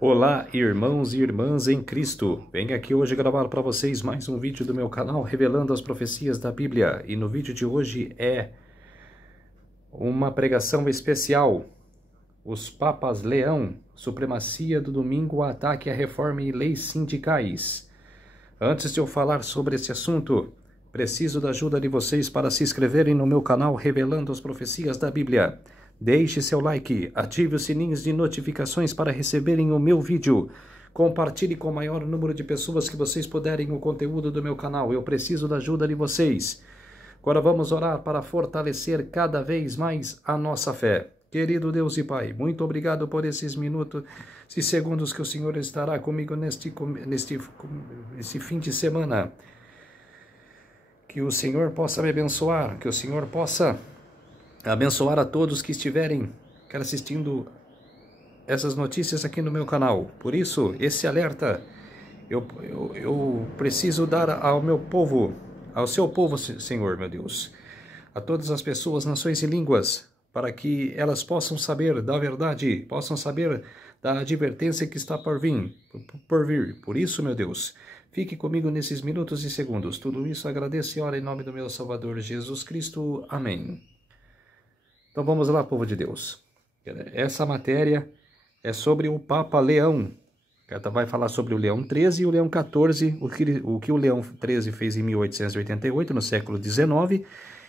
Olá, irmãos e irmãs em Cristo. Venho aqui hoje gravar para vocês mais um vídeo do meu canal revelando as profecias da Bíblia. E no vídeo de hoje é uma pregação especial. Os Papas Leão, supremacia do domingo, ataque à reforma e leis sindicais. Antes de eu falar sobre esse assunto, preciso da ajuda de vocês para se inscreverem no meu canal revelando as profecias da Bíblia. Deixe seu like, ative os sininhos de notificações para receberem o meu vídeo. Compartilhe com o maior número de pessoas que vocês puderem o conteúdo do meu canal. Eu preciso da ajuda de vocês. Agora vamos orar para fortalecer cada vez mais a nossa fé. Querido Deus e Pai, muito obrigado por esses minutos e segundos que o Senhor estará comigo neste fim de semana. Que o Senhor possa me abençoar, que o Senhor possa abençoar a todos que estiverem assistindo essas notícias aqui no meu canal. Por isso, esse alerta, eu preciso dar ao meu povo, ao seu povo, Senhor, meu Deus, a todas as pessoas, nações e línguas, para que elas possam saber da verdade, possam saber da advertência que está por vir. Por isso, meu Deus, fique comigo nesses minutos e segundos. Tudo isso agradeço e oro em nome do meu Salvador Jesus Cristo. Amém. Então vamos lá, povo de Deus. Essa matéria é sobre o Papa Leão. Ela vai falar sobre o Leão XIII e o Leão XIV, o que o Leão XIII fez em 1888, no século XIX,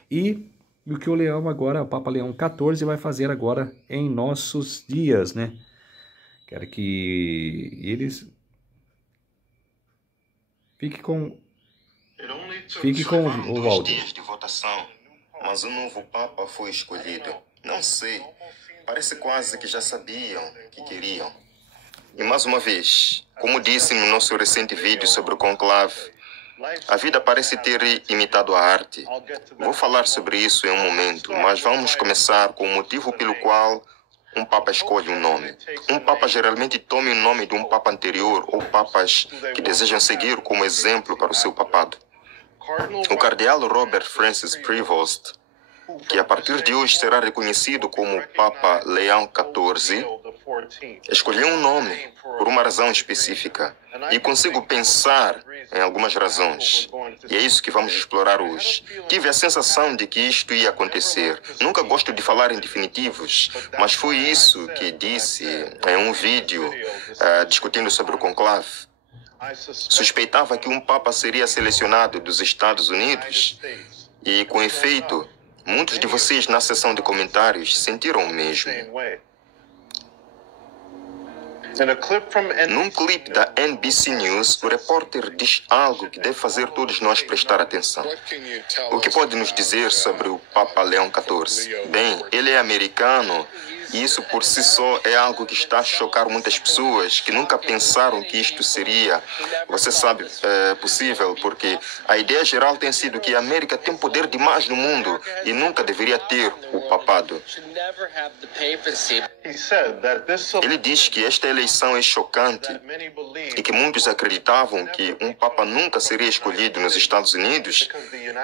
e o que o Leão agora, o Papa Leão XIV, vai fazer agora em nossos dias, né? Quero que eles fique com o áudio. Dias de votação, mas o novo Papa foi escolhido. Não sei, parece quase que já sabiam que queriam. E mais uma vez, como disse no nosso recente vídeo sobre o conclave, a vida parece ter imitado a arte. Vou falar sobre isso em um momento, mas vamos começar com o motivo pelo qual um Papa escolhe um nome. Um Papa geralmente toma o nome de um Papa anterior ou Papas que desejam seguir como exemplo para o seu papado. O cardeal Robert Francis Prevost, que a partir de hoje será reconhecido como Papa Leão XIV, escolheu um nome por uma razão específica. E consigo pensar em algumas razões. E é isso que vamos explorar hoje. Tive a sensação de que isto ia acontecer. Nunca gosto de falar em definitivos, mas foi isso que disse em um vídeo discutindo sobre o conclave. Suspeitava que um Papa seria selecionado dos Estados Unidos e, com efeito, muitos de vocês na seção de comentários sentiram o mesmo. Num clipe da NBC News, o repórter diz algo que deve fazer todos nós prestar atenção. O que pode nos dizer sobre o Papa Leão XIV? Bem, ele é americano e isso por si só é algo que está a chocar muitas pessoas que nunca pensaram que isto seria, você sabe, possível, porque a ideia geral tem sido que a América tem poder demais no mundo e nunca deveria ter o papado. Ele diz que esta eleição é chocante e que muitos acreditavam que um Papa nunca seria escolhido nos Estados Unidos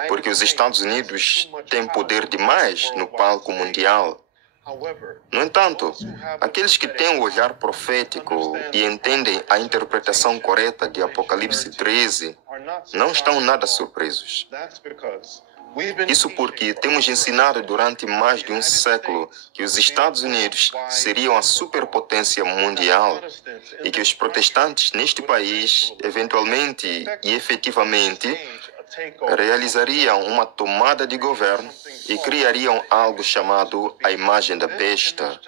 porque os Estados Unidos têm poder demais no palco mundial. No entanto, aqueles que têm o olhar profético e entendem a interpretação correta de Apocalipse 13 não estão nada surpresos. Isso porque temos ensinado durante mais de um século que os Estados Unidos seriam a superpotência mundial e que os protestantes neste país, eventualmente e efetivamente, realizariam uma tomada de governo e criariam algo chamado a imagem da besta.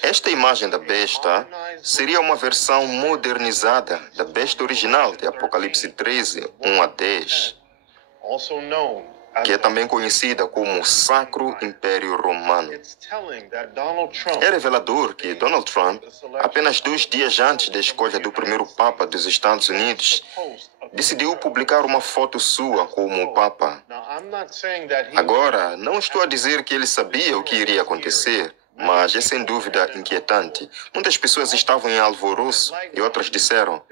Esta imagem da besta seria uma versão modernizada da besta original de Apocalipse 13, 1 a 10, que é também conhecida como o Sacro Império Romano. É revelador que Donald Trump, apenas 2 dias antes da escolha do primeiro Papa dos Estados Unidos, decidiu publicar uma foto sua como Papa. Agora, não estou a dizer que ele sabia o que iria acontecer. mas é sem dúvida inquietante. Muitas pessoas estavam em alvoroço e outras disseram: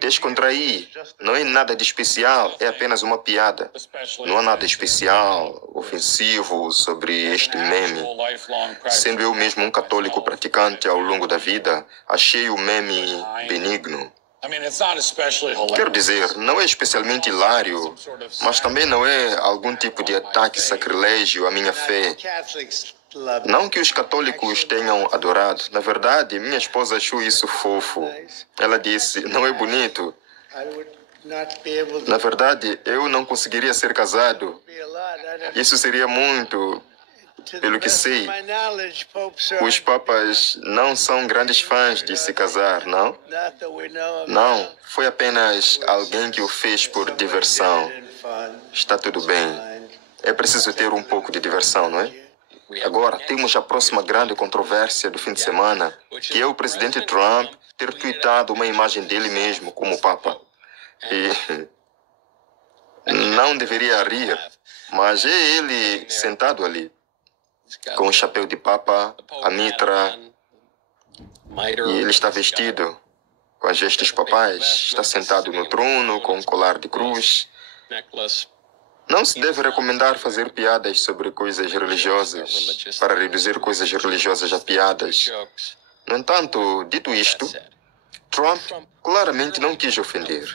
descontrair, não é nada de especial, é apenas uma piada. Não há nada especial, ofensivo sobre este meme. Sendo eu mesmo um católico praticante ao longo da vida, achei o meme benigno. Quero dizer, não é especialmente hilário, mas também não é algum tipo de ataque sacrilégio à minha fé. Não que os católicos tenham adorado. Na verdade, minha esposa achou isso fofo. Ela disse: não é bonito. Na verdade, eu não conseguiria ser casado. Isso seria muito. Pelo que sei, os papas não são grandes fãs de se casar, não? Não, foi apenas alguém que o fez por diversão. Está tudo bem. É preciso ter um pouco de diversão, não é? Agora, temos a próxima grande controvérsia do fim de semana, que é o presidente Trump ter tweetado uma imagem dele mesmo como Papa. E não deveria rir, mas é ele sentado ali, com o chapéu de Papa, a mitra, e ele está vestido com as gestas papais, está sentado no trono com um colar de cruz. Não se deve recomendar fazer piadas sobre coisas religiosas para reduzir coisas religiosas a piadas. No entanto, dito isto, Trump claramente não quis ofender.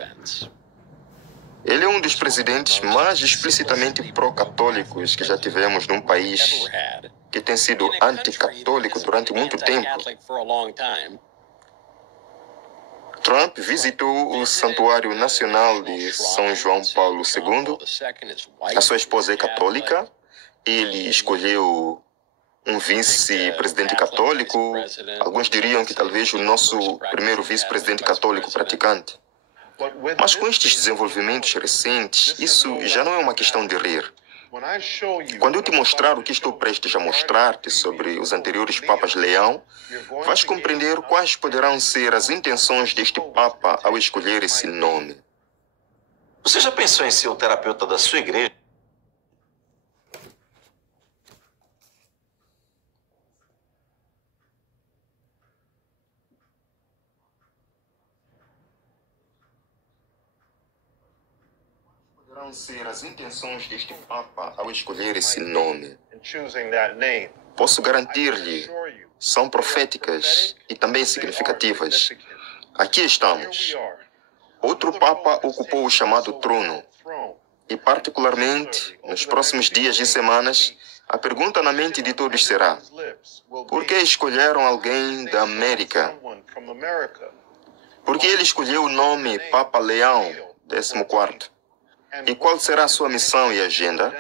Ele é um dos presidentes mais explicitamente pró-católicos que já tivemos num país que tem sido anticatólico durante muito tempo. Trump visitou o Santuário Nacional de São João Paulo II. A sua esposa é católica. Ele escolheu um vice-presidente católico. Alguns diriam que talvez o nosso primeiro vice-presidente católico praticante. Mas com estes desenvolvimentos recentes, isso já não é uma questão de rir. Quando eu te mostrar o que estou prestes a mostrar-te sobre os anteriores Papas Leão, vais compreender quais poderão ser as intenções deste Papa ao escolher esse nome. Você já pensou em ser o terapeuta da sua igreja? Poderão ser as intenções deste Papa ao escolher esse nome. Posso garantir-lhe, são proféticas e também significativas. Aqui estamos. Outro Papa ocupou o chamado trono. E particularmente, nos próximos dias e semanas, a pergunta na mente de todos será: por que escolheram alguém da América? Por que ele escolheu o nome Papa Leão XIV? E qual será a sua missão e agenda?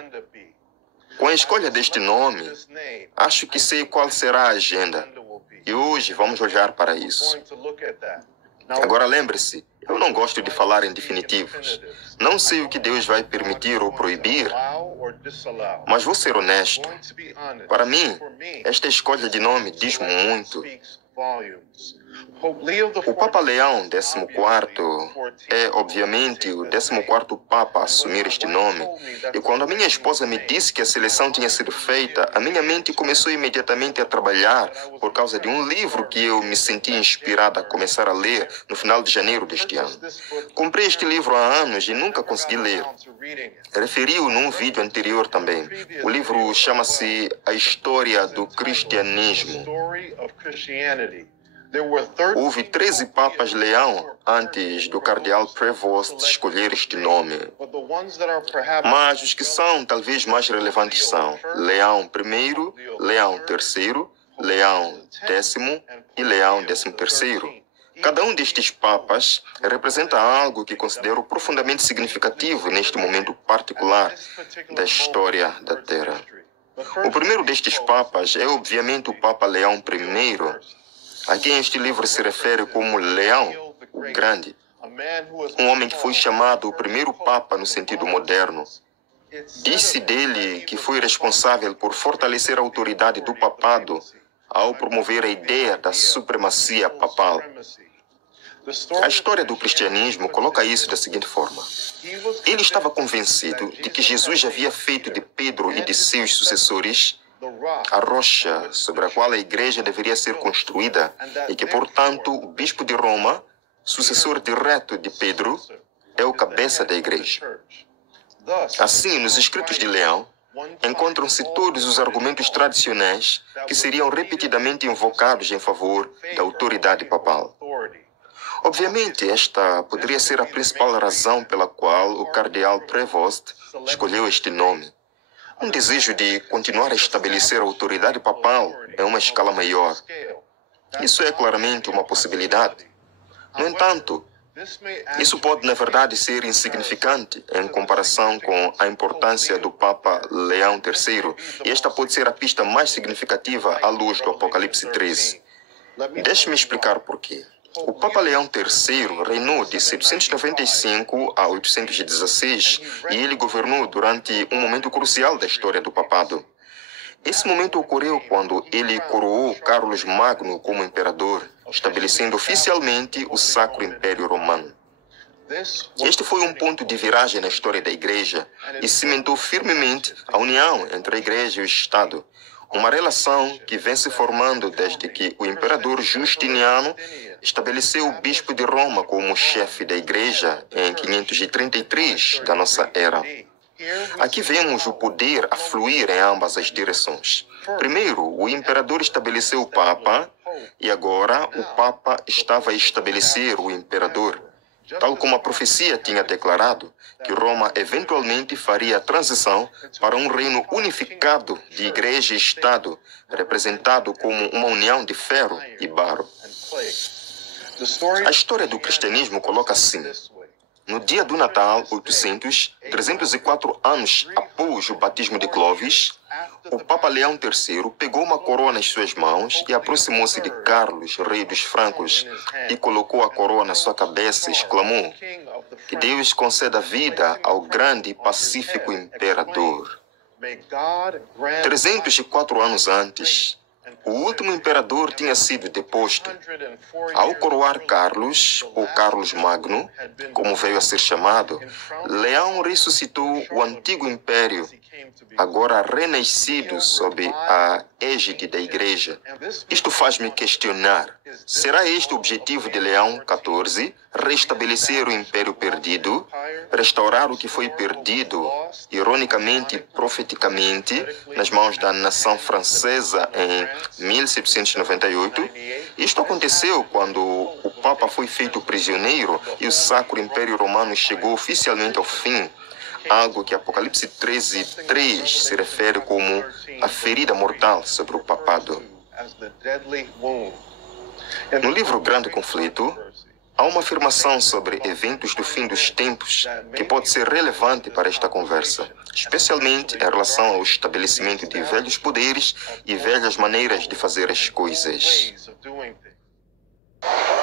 Com a escolha deste nome, acho que sei qual será a agenda. E hoje vamos olhar para isso. Agora lembre-se, eu não gosto de falar em definitivos. Não sei o que Deus vai permitir ou proibir, mas vou ser honesto. Para mim, esta escolha de nome diz muito. O Papa Leão XIV é, obviamente, o 14º Papa a assumir este nome. E quando a minha esposa me disse que a seleção tinha sido feita, a minha mente começou imediatamente a trabalhar por causa de um livro que eu me senti inspirada a começar a ler no final de janeiro deste ano. Comprei este livro há anos e nunca consegui ler. Referi-o num vídeo anterior também. O livro chama-se A História do Cristianismo. Houve 13 Papas Leão antes do Cardeal Prevost escolher este nome. Mas os que são talvez mais relevantes são Leão I, Leão III, Leão X e Leão XIII. Cada um destes papas representa algo que considero profundamente significativo neste momento particular da história da Terra. O primeiro destes papas é obviamente o Papa Leão I, a quem este livro se refere como Leão, o Grande, um homem que foi chamado o primeiro Papa no sentido moderno. Disse dele que foi responsável por fortalecer a autoridade do papado ao promover a ideia da supremacia papal. A história do cristianismo coloca isso da seguinte forma. Ele estava convencido de que Jesus havia feito de Pedro e de seus sucessores a rocha sobre a qual a igreja deveria ser construída e que, portanto, o bispo de Roma, sucessor direto de Pedro, é o cabeça da igreja. Assim, nos escritos de Leão, encontram-se todos os argumentos tradicionais que seriam repetidamente invocados em favor da autoridade papal. Obviamente, esta poderia ser a principal razão pela qual o cardeal Prevost escolheu este nome. Um desejo de continuar a estabelecer a autoridade papal em uma escala maior. Isso é claramente uma possibilidade. No entanto, isso pode, na verdade, ser insignificante em comparação com a importância do Papa Leão III, e esta pode ser a pista mais significativa à luz do Apocalipse 13. Deixe-me explicar por quê. O Papa Leão III reinou de 795 a 816 e ele governou durante um momento crucial da história do papado. Esse momento ocorreu quando ele coroou Carlos Magno como imperador, estabelecendo oficialmente o Sacro Império Romano. Este foi um ponto de viragem na história da Igreja e cimentou firmemente a união entre a Igreja e o Estado, uma relação que vem se formando desde que o imperador Justiniano estabeleceu o bispo de Roma como chefe da Igreja em 533 da nossa era. Aqui vemos o poder a fluir em ambas as direções. Primeiro, o imperador estabeleceu o Papa e agora o Papa estava a estabelecer o imperador, tal como a profecia tinha declarado, que Roma eventualmente faria a transição para um reino unificado de Igreja e Estado, representado como uma união de ferro e barro. A história do cristianismo coloca assim: no dia do Natal, 304 anos após o batismo de Clovis, o Papa Leão III pegou uma coroa nas suas mãos e aproximou-se de Carlos, rei dos francos, e colocou a coroa na sua cabeça e exclamou: que Deus conceda vida ao grande e pacífico imperador. 304 anos antes, o último imperador tinha sido deposto. Ao coroar Carlos, ou Carlos Magno, como veio a ser chamado, Leão ressuscitou o antigo império, agora renascido sob a égide da Igreja. Isto faz-me questionar: será este o objetivo de Leão XIV? Restabelecer o império perdido? Restaurar o que foi perdido, ironicamente e profeticamente, nas mãos da nação francesa em 1798? Isto aconteceu quando o Papa foi feito prisioneiro e o Sacro Império Romano chegou oficialmente ao fim, algo que Apocalipse 13:3 se refere como a ferida mortal sobre o papado. No livro Grande Conflito, há uma afirmação sobre eventos do fim dos tempos que pode ser relevante para esta conversa, especialmente em relação ao estabelecimento de velhos poderes e velhas maneiras de fazer as coisas.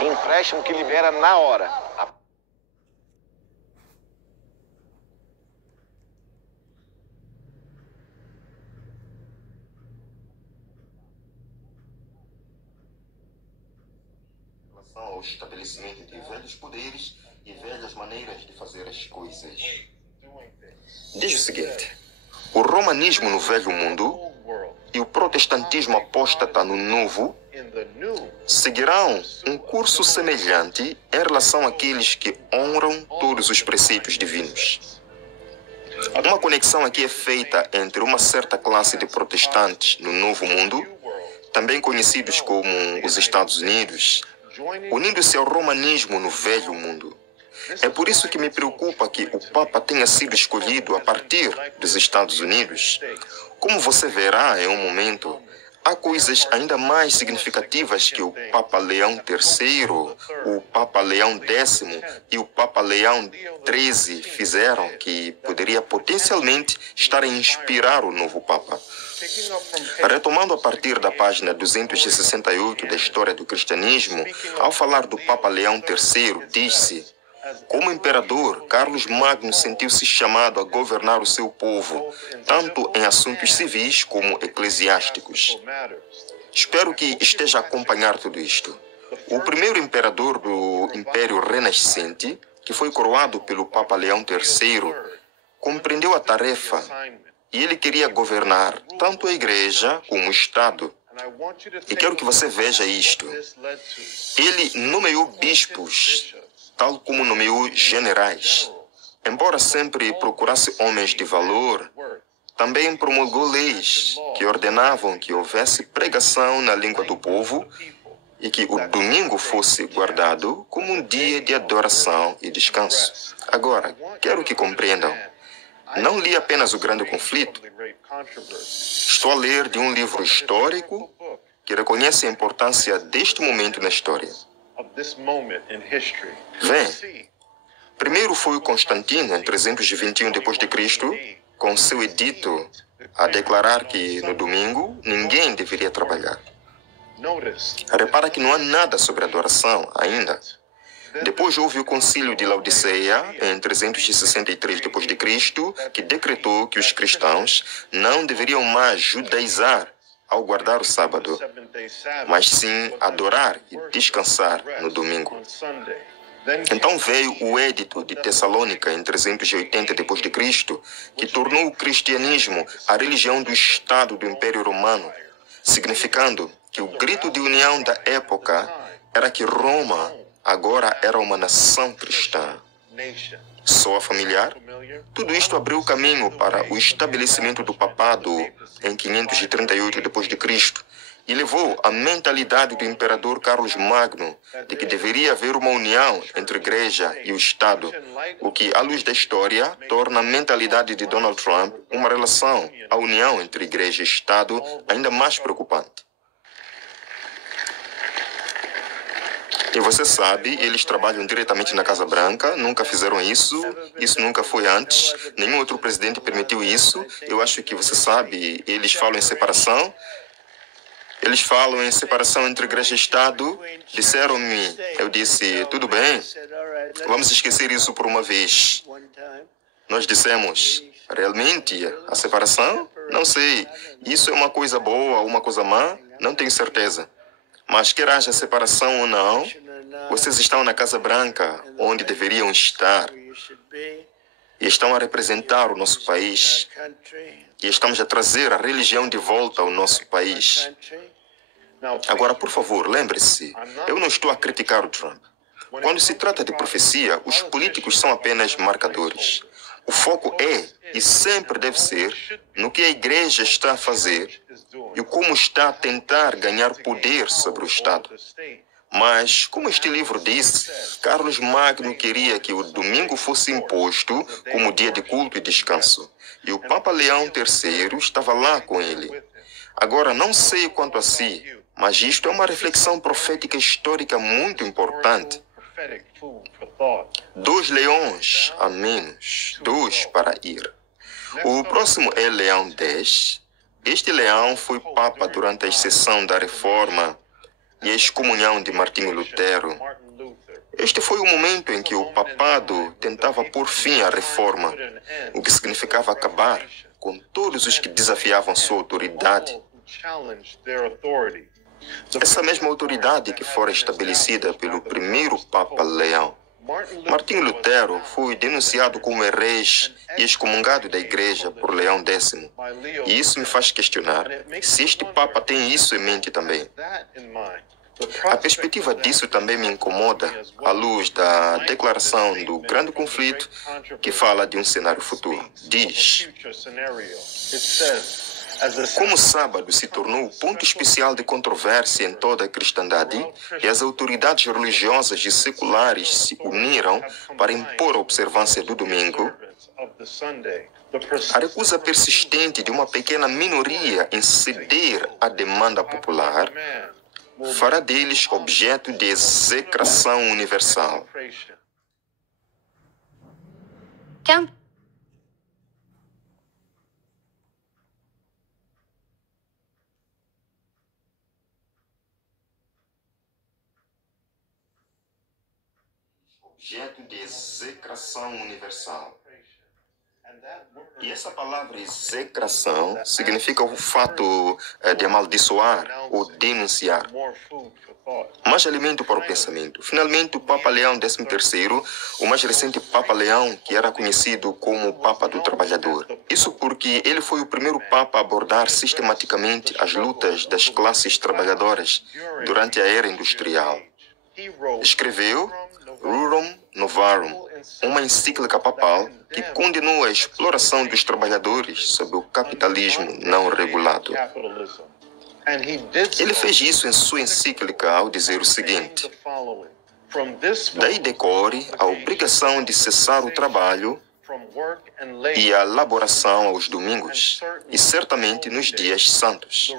Empréstimo que libera na hora. Ao estabelecimento de velhos poderes e velhas maneiras de fazer as coisas. Diz o seguinte: o romanismo no Velho Mundo e o protestantismo apóstata no Novo seguirão um curso semelhante em relação àqueles que honram todos os preceitos divinos. Uma conexão aqui é feita entre uma certa classe de protestantes no Novo Mundo, também conhecidos como os Estados Unidos, unindo-se ao romanismo no Velho Mundo. É por isso que me preocupa que o Papa tenha sido escolhido a partir dos Estados Unidos. Como você verá em um momento, há coisas ainda mais significativas que o Papa Leão III, o Papa Leão X e o Papa Leão XIII fizeram que poderia potencialmente estar a inspirar o novo Papa. Retomando a partir da página 268 da História do Cristianismo, ao falar do Papa Leão III, diz-se: como imperador, Carlos Magno sentiu-se chamado a governar o seu povo, tanto em assuntos civis como eclesiásticos. Espero que esteja a acompanhar tudo isto. O primeiro imperador do Império Renascente, que foi coroado pelo Papa Leão III, compreendeu a tarefa E ele queria governar tanto a igreja como o Estado. E quero que você veja isto. Ele nomeou bispos, tal como nomeou generais. Embora sempre procurasse homens de valor, também promulgou leis que ordenavam que houvesse pregação na língua do povo e que o domingo fosse guardado como um dia de adoração e descanso. Agora, quero que compreendam. Não li apenas o Grande Conflito. Estou a ler de um livro histórico que reconhece a importância deste momento na história. Vem. Primeiro foi o Constantino, em 321 d.C., com seu edito a declarar que no domingo ninguém deveria trabalhar. Repara que não há nada sobre adoração ainda. Depois houve o Concílio de Laodiceia, em 363 d.C., que decretou que os cristãos não deveriam mais judaizar ao guardar o sábado, mas sim adorar e descansar no domingo. Então veio o Edito de Tessalônica, em 380 d.C., que tornou o cristianismo a religião do Estado do Império Romano, significando que o grito de união da época era que Roma agora era uma nação cristã. Soa familiar? Tudo isto abriu caminho para o estabelecimento do papado em 538 d.C. e levou à mentalidade do imperador Carlos Magno de que deveria haver uma união entre a igreja e o Estado, o que, à luz da história, torna a mentalidade de Donald Trump uma relação, a união entre igreja e Estado, ainda mais preocupante. E você sabe, eles trabalham diretamente na Casa Branca, nunca fizeram isso nunca foi antes, nenhum outro presidente permitiu isso. Eu acho que você sabe, eles falam em separação. Eles falam em separação entre igreja e Estado. Disseram-me, eu disse, tudo bem, vamos esquecer isso por uma vez. Nós dissemos, realmente, a separação? Não sei, isso é uma coisa boa ou uma coisa má? Não tenho certeza. Mas quer haja separação ou não, vocês estão na Casa Branca, onde deveriam estar, e estão a representar o nosso país, e estamos a trazer a religião de volta ao nosso país. Agora, por favor, lembre-se, eu não estou a criticar o Trump. Quando se trata de profecia, os políticos são apenas marcadores. O foco é, e sempre deve ser, no que a igreja está a fazer e como está a tentar ganhar poder sobre o Estado. Mas, como este livro disse, Carlos Magno queria que o domingo fosse imposto como dia de culto e descanso. E o Papa Leão III estava lá com ele. Agora, não sei quanto a si, mas isto é uma reflexão profética histórica muito importante. 2 leões a menos, 2 para ir. O próximo é Leão X. Este leão foi Papa durante a exceção da Reforma e a excomunhão de Martinho Lutero. Este foi o momento em que o papado tentava pôr fim à Reforma, o que significava acabar com todos os que desafiavam sua autoridade. Essa mesma autoridade que fora estabelecida pelo primeiro Papa Leão. Martinho Lutero foi denunciado como herege e excomungado da igreja por Leão X. E isso me faz questionar se este Papa tem isso em mente também. A perspectiva disso também me incomoda, à luz da declaração do Grande Conflito, que fala de um cenário futuro. Diz: como o sábado se tornou o ponto especial de controvérsia em toda a cristandade e as autoridades religiosas e seculares se uniram para impor a observância do domingo, a recusa persistente de uma pequena minoria em ceder à demanda popular fará deles objeto de execração universal. Objeto de execração universal. E essa palavra execração significa o fato de amaldiçoar ou denunciar. Mais alimento para o pensamento. Finalmente, o Papa Leão XIII, o mais recente Papa Leão, que era conhecido como Papa do Trabalhador. Isso porque ele foi o primeiro Papa a abordar sistematicamente as lutas das classes trabalhadoras durante a era industrial. Escreveu Rerum Novarum, uma encíclica papal que condenou a exploração dos trabalhadores sob o capitalismo não regulado. Ele fez isso em sua encíclica ao dizer o seguinte: daí decorre a obrigação de cessar o trabalho e a laboração aos domingos, e certamente nos dias santos.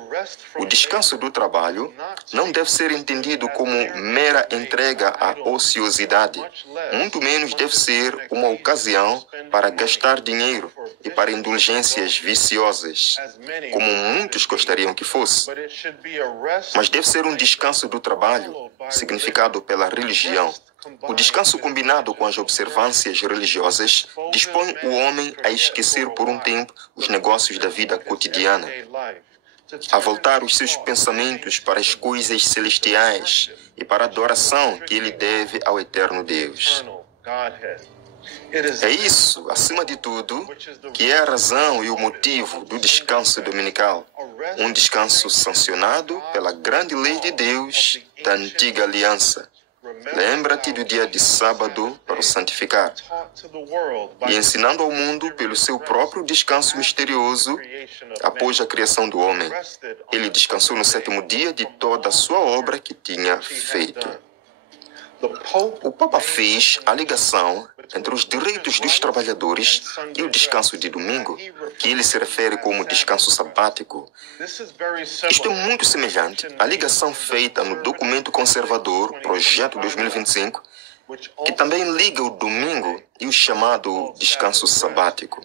O descanso do trabalho não deve ser entendido como mera entrega à ociosidade, muito menos deve ser uma ocasião para gastar dinheiro e para indulgências viciosas, como muitos gostariam que fosse. Mas deve ser um descanso do trabalho, significado pela religião. O descanso combinado com as observâncias religiosas dispõe o homem a esquecer por um tempo os negócios da vida cotidiana, a voltar os seus pensamentos para as coisas celestiais e para a adoração que ele deve ao eterno Deus. É isso, acima de tudo, que é a razão e o motivo do descanso dominical. Um descanso sancionado pela grande lei de Deus da antiga aliança. Lembra-te do dia de sábado para o santificar. E ensinando ao mundo pelo seu próprio descanso misterioso, após a criação do homem, ele descansou no sétimo dia de toda a sua obra que tinha feito. O Papa fez a ligação entre os direitos dos trabalhadores e o descanso de domingo, que ele se refere como descanso sabático. Isto é muito semelhante à ligação feita no documento conservador Projeto 2025, que também liga o domingo e o chamado descanso sabático.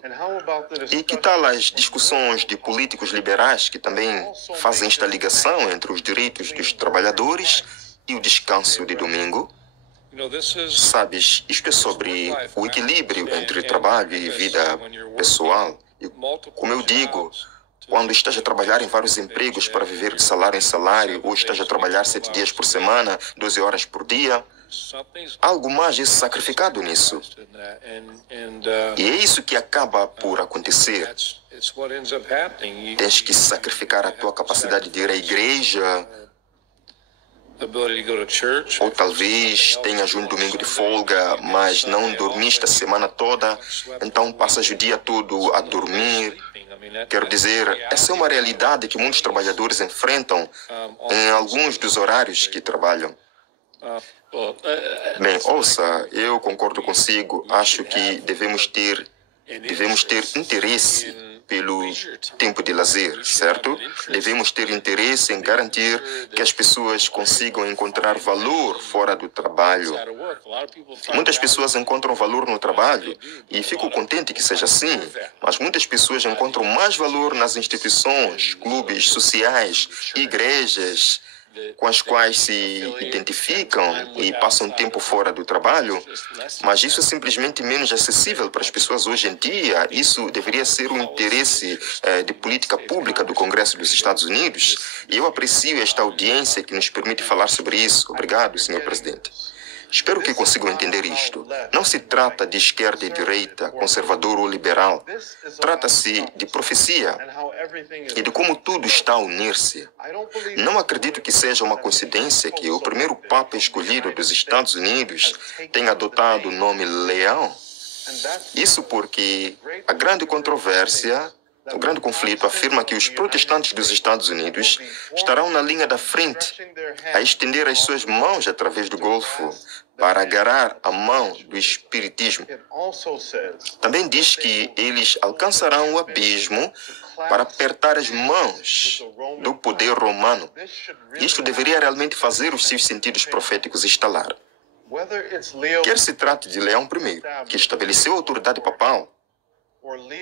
E que tal as discussões de políticos liberais que também fazem esta ligação entre os direitos dos trabalhadores e o descanso de domingo? Sabes, isto é sobre o equilíbrio entre trabalho e vida pessoal. E, como eu digo, quando estás a trabalhar em vários empregos para viver de salário em salário, ou estás a trabalhar 7 dias por semana, 12 horas por dia, algo mais é sacrificado nisso. E é isso que acaba por acontecer. Tens que sacrificar a tua capacidade de ir à igreja, ou talvez tenhas um domingo de folga, mas não dormiste a semana toda, então passas o dia todo a dormir. Quero dizer, essa é uma realidade que muitos trabalhadores enfrentam em alguns dos horários que trabalham. Bem, ouça, eu concordo consigo. Acho que devemos ter interesse pelo tempo de lazer, certo? Devemos ter interesse em garantir que as pessoas consigam encontrar valor fora do trabalho. Muitas pessoas encontram valor no trabalho e fico contente que seja assim, mas muitas pessoas encontram mais valor nas instituições, clubes sociais, igrejas, com as quais se identificam e passam tempo fora do trabalho, mas isso é simplesmente menos acessível para as pessoas hoje em dia. Isso deveria ser um interesse de política pública do Congresso dos Estados Unidos, e eu aprecio esta audiência que nos permite falar sobre isso. Obrigado, Sr. Presidente. Espero que consigam entender isto. Não se trata de esquerda e direita, conservador ou liberal. Trata-se de profecia e de como tudo está a unir-se. Não acredito que seja uma coincidência que o primeiro Papa escolhido dos Estados Unidos tenha adotado o nome Leão. Isso porque a grande controvérsia, o grande conflito afirma que os protestantes dos Estados Unidos estarão na linha da frente, a estender as suas mãos através do Golfo para agarrar a mão do espiritismo. Também diz que eles alcançarão o abismo para apertar as mãos do poder romano. Isto deveria realmente fazer os seus sentidos proféticos estalar. Quer se trate de Leão I, que estabeleceu a autoridade papal,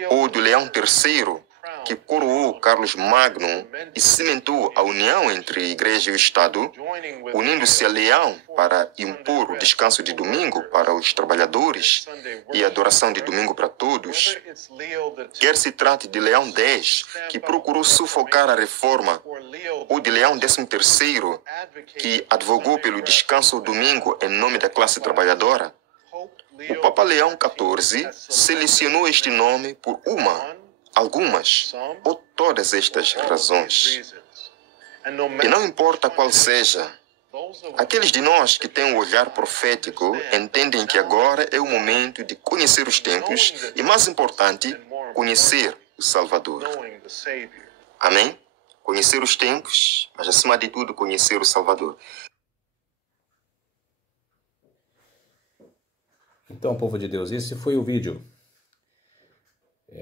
ou do Leão III, que coroou Carlos Magno e cimentou a união entre a Igreja e o Estado, unindo-se a Leão para impor o descanso de domingo para os trabalhadores e a adoração de domingo para todos, quer se trate de Leão X, que procurou sufocar a reforma, ou de Leão XIII, que advogou pelo descanso ao domingo em nome da classe trabalhadora, o Papa Leão XIV selecionou este nome por algumas ou todas estas razões. E não importa qual seja, aqueles de nós que têm um olhar profético entendem que agora é o momento de conhecer os tempos e, mais importante, conhecer o Salvador. Amém? Conhecer os tempos, mas acima de tudo conhecer o Salvador. Então, povo de Deus, esse foi o vídeo.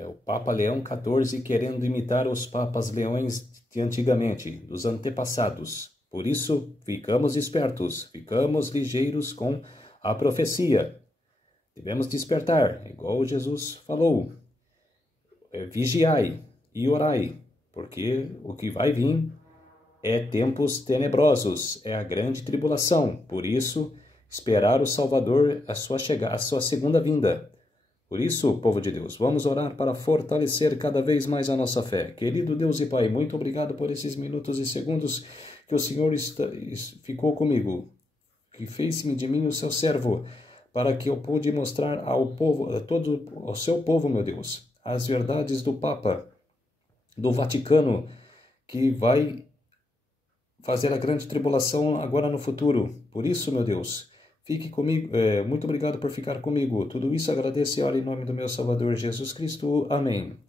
O Papa Leão XIV querendo imitar os Papas Leões de antigamente, dos antepassados. Por isso, ficamos espertos, ficamos ligeiros com a profecia. Devemos despertar, igual Jesus falou. Vigiai e orai, porque o que vai vir é tempos tenebrosos, é a grande tribulação. Por isso, esperar o Salvador, a sua segunda vinda. Por isso, povo de Deus, vamos orar para fortalecer cada vez mais a nossa fé. Querido Deus e Pai, muito obrigado por esses minutos e segundos que o Senhor ficou comigo, que fez-me de mim o seu servo, para que eu pude mostrar ao povo, ao seu povo, meu Deus, as verdades do Papa, do Vaticano, que vai fazer a grande tribulação agora no futuro. Por isso, meu Deus, fique comigo. Muito obrigado por ficar comigo. Tudo isso agradeço e oro em nome do meu Salvador Jesus Cristo. Amém.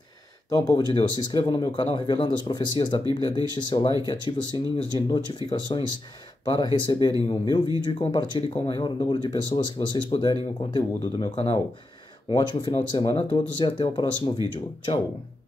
Então, povo de Deus, se inscrevam no meu canal Revelando as Profecias da Bíblia, deixe seu like e ative os sininhos de notificações para receberem o meu vídeo e compartilhe com o maior número de pessoas que vocês puderem o conteúdo do meu canal. Um ótimo final de semana a todos e até o próximo vídeo. Tchau!